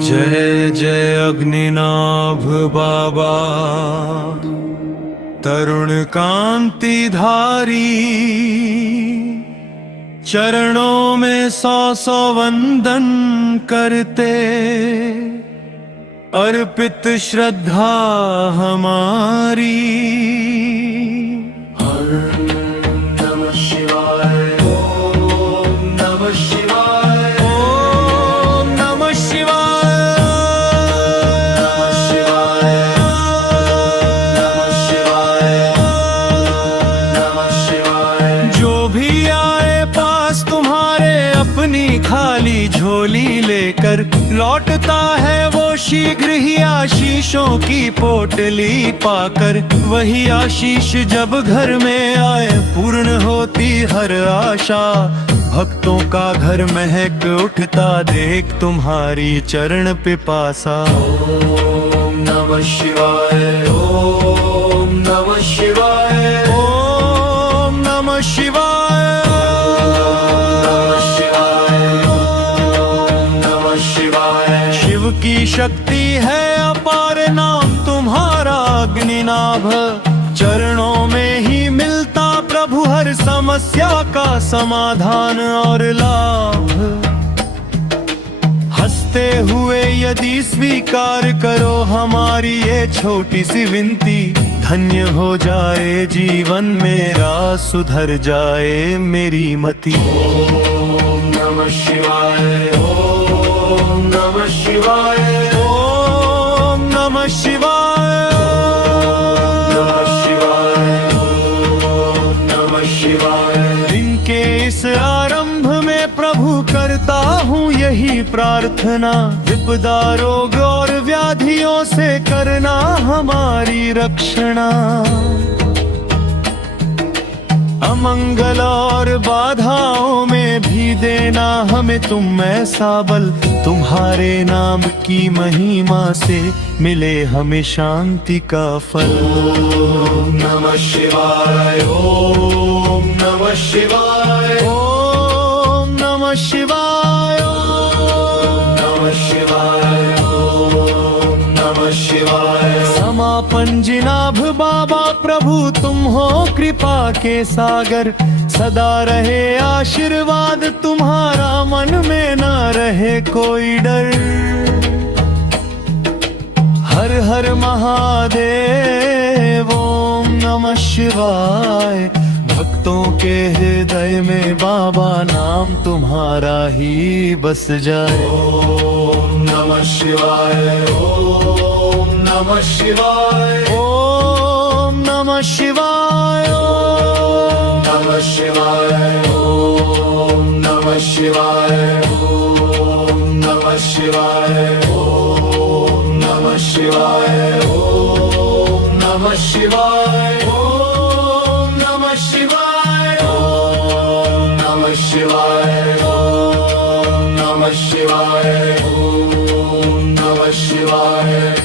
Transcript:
जय जय अग्निनाभ बाबा, तरुण कांति धारी, चरणों में सौ सौ वंदन करते, अर्पित श्रद्धा हमारी। नमः शिवाय, ओम नमः शिवाय, ओम नमः शिवाय, नमः शिवाय, नमः शिवाय, नमः शिवाय। जो भी आए पास तुम्हारे अपनी खाली झोली लेकर, लौटता है वो शीघ्र ही आशीषों की पोटली पाकर। वही आशीष जब घर में आए, पूर्ण होती हर आशा। भक्तों का घर महक उठता, देख तुम्हारी चरण पिपासा। ओम नमः शिवाय, ओम नमः शिवाय, ओम नमः शिवाय, नमः शिवाय, ओम नमः शिवाय। शिव की शक्ति है अपार, नाम तुम्हारा अग्निनाभ। चरणों में ही मिलता प्रभु हर समस्या का समाधान और लाभ। हंसते हुए यदि स्वीकार करो हमारी ये छोटी सी विनती, धन्य हो जाए जीवन मेरा, सुधर जाए मेरी मति। ओम नमः शिवाय, ओम नमः शिवाय, ओम नमः शिवाय, नमः शिवाय, ओम नमः शिवाय। दिन के इस आरंभ में प्रभु करता हूँ यही प्रार्थना, विपदा रोग और व्याधियों से करना हमारी रक्षणा। अमंगल और बाधाओं में भी देना हमें तुम ऐसा बल, तुम्हारे नाम की महिमा से मिले हमें शांति का फल। ओम नमः शिवाय, ओम नमः शिवाय, ओम नमः शिवाय, ओम नमः शिवाय, ओम नमः शिवाय। समापन जिनाभ बाबा प्रभु तुम हो कृपा के सागर, सदा रहे आशीर्वाद तुम्हारा, मन में ना रहे कोई डर। हर हर महादेव, ओम नमः शिवाय। भक्तों के हृदय में बाबा नाम तुम्हारा ही बस जाए। ओम नमः शिवाय, ओम नमः शिवाय, ओम नमः शिवाय, ओम नमः शिवाय, ओम नमः शिवाय, ओम नमः शिवाय, ओम नमः शिवाय, ओम नमः शिवाय, ओम नमः शिवाय, ओम नमः शिवाय, ओम नमः शिवाय, ओम नमः शिवाय।